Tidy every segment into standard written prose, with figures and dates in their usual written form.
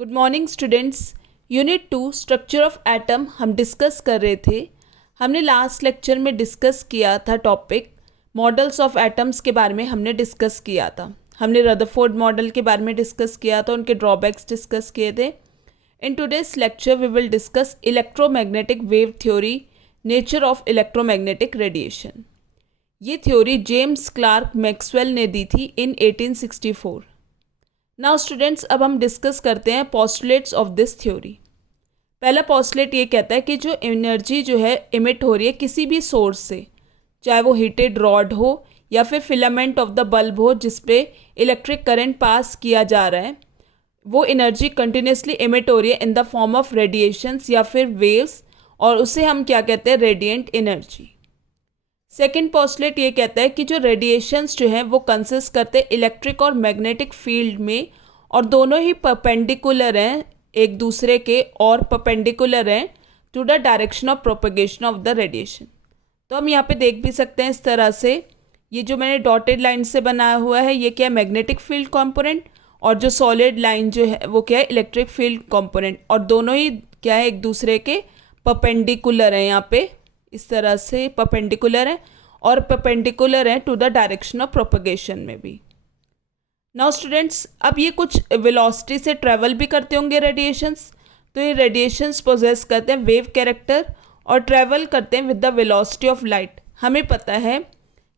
Good morning students. Unit 2 structure of atom हम discuss कर रहे थे। हमने लास्ट लेक्चर में डिस्कस किया था टॉपिक मॉडल्स ऑफ एटम्स के बारे में हमने डिस्कस किया था। हमने रदरफोर्ड मॉडल के बारे में डिस्कस किया था, उनके ड्रॉबैक्स डिस्कस किए थे। In today's lecture we will discuss electromagnetic wave theory, nature of electromagnetic radiation. ये थ्योरी जेम्स क्लार्क मैक्सवेल ने दी थी इन 1864। नाउ स्टूडेंट्स, अब हम डिस्कस करते हैं पोस्टुलेट्स ऑफ दिस थ्योरी। पहला पोस्टुलेट ये कहता है कि जो एनर्जी जो है इमिट हो रही है किसी भी सोर्स से, चाहे वो हीटेड रॉड हो या फिर फिलामेंट ऑफ द बल्ब हो जिस पे इलेक्ट्रिक करंट पास किया जा रहा है, वो एनर्जी कंटिन्यूसली इमिट हो रही है in the form of radiations या फिर वेव्स, और उसे हम क्या कहते हैं, रेडिएंट एनर्जी। सेकेंड पोस्टुलेट ये कहता है कि जो रेडिएशंस जो हैं वो कंसिस्ट करते हैं इलेक्ट्रिक और मैग्नेटिक फील्ड में, और दोनों ही परपेंडिकुलर हैं एक दूसरे के और परपेंडिकुलर हैं to the direction of propagation of the radiation. तो हम यहाँ पे देख भी सकते हैं इस तरह से, ये जो मैंने डॉटेड लाइन से बनाया हुआ है ये क्या है, मैग्नेटिक फील्ड कॉम्पोनेंट, और जो सॉलिड लाइन जो है वो क्या है, इलेक्ट्रिक फील्ड कॉम्पोनेंट, और दोनों ही क्या है, एक दूसरे के परपेंडिकुलर हैं। यहाँ पे इस तरह से परपेंडिकुलर है और परपेंडिकुलर है to the direction of propagation में भी। नाउ स्टूडेंट्स, अब ये कुछ वेलोसिटी से ट्रेवल भी करते होंगे रेडिएशंस, तो ये रेडिएशंस पोजेस करते हैं वेव कैरेक्टर और ट्रेवल करते हैं with the velocity of light. हमें पता है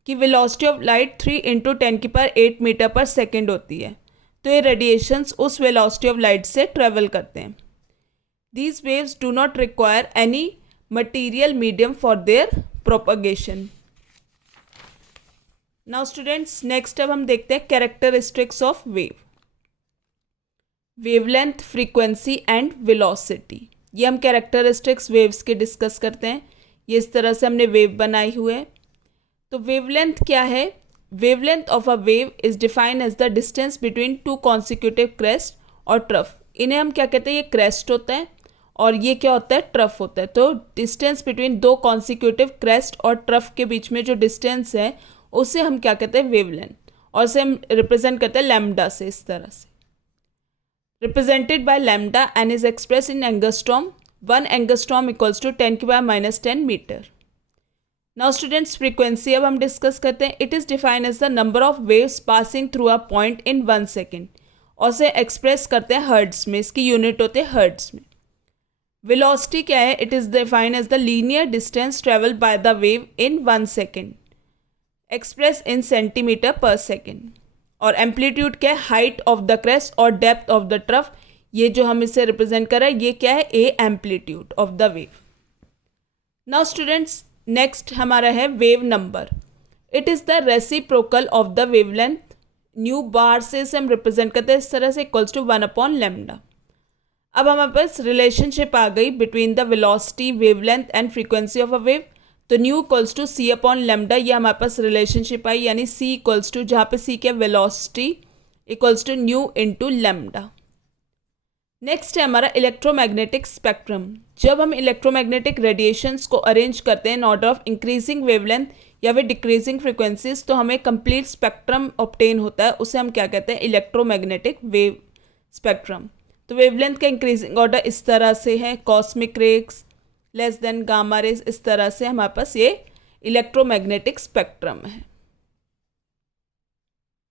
कि वेलोसिटी ऑफ लाइट 3 × 10⁸ मीटर पर सेकेंड होती है, तो ये रेडिएशंस उस वेलोसिटी ऑफ लाइट से ट्रेवल करते हैं। These waves do not require any material medium for their propagation. Now students, next अब हम देखते हैं characteristics of wave, wavelength, frequency and velocity. ये हम कैरेक्टरिस्टिक्स वेव्स के डिस्कस करते हैं। ये इस तरह से हमने वेव बनाई हुई है। तो वेवलेंथ क्या है? Wavelength of a wave is defined as the distance between two consecutive crest और ट्रफ। इन्हें हम क्या कहते हैं, ये क्रेस्ट होता है और ये क्या होता है, ट्रफ होता है। तो डिस्टेंस बिटवीन दो कॉन्सिक्यूटिव क्रेस्ट और ट्रफ के बीच में जो डिस्टेंस है उसे हम क्या कहते हैं, वेवलेंथ, और उसे हम रिप्रेजेंट करते हैं लैम्डा से, इस तरह से represented by lambda and is express in angstrom. 1 angstrom equals to 10⁻⁻10 metre. Now students, frequency अब हम डिस्कस करते हैं। It is defined as the number of waves passing through a point in 1 second, और उसे एक्सप्रेस करते हैं hertz में, इसकी यूनिट होते हैं हर्ट्ज में। वेलोसिटी क्या है? It is defined as the linear distance travel by the wave in 1 second, express in centimetre per second. और एम्पलीट्यूड क्या है? हाइट ऑफ द क्रेस्ट और डेप्थ ऑफ द ट्रफ। ये जो हम इसे रिप्रेजेंट कर रहे हैं ये क्या है, a amplitude of the wave. Now students, next हमारा है wave number. It is the reciprocal of the wavelength. न्यू बार से इसे हम रिप्रेजेंट करते हैं इस तरह से, इक्वल्स टू 1/λ। अब हमारे पास रिलेशनशिप आ गई between the velocity, wavelength and frequency of a wave. तो न्यू इक्वल्स टू c/λ, ये हमारे पास रिलेशनशिप आई, यानी c इक्वल्स टू, जहाँ पे c क्या, velocity equals to nu into lambda. Next है हमारा इलेक्ट्रोमैग्नेटिक स्पेक्ट्रम। जब हम इलेक्ट्रोमैग्नेटिक रेडिएशंस को अरेंज करते हैं in order of increasing wavelength या फिर डिक्रीजिंग फ्रिक्वेंसीज, तो हमें कंप्लीट स्पेक्ट्रम ऑब्टेन होता है, उसे हम क्या कहते हैं, इलेक्ट्रोमैग्नेटिक वेव स्पेक्ट्रम। तो वेवलेंथ का इंक्रीजिंग ऑर्डर इस तरह से है, cosmic rays, less than gamma rays, इस तरह से हमारे पास ये इलेक्ट्रोमैग्नेटिक स्पेक्ट्रम है।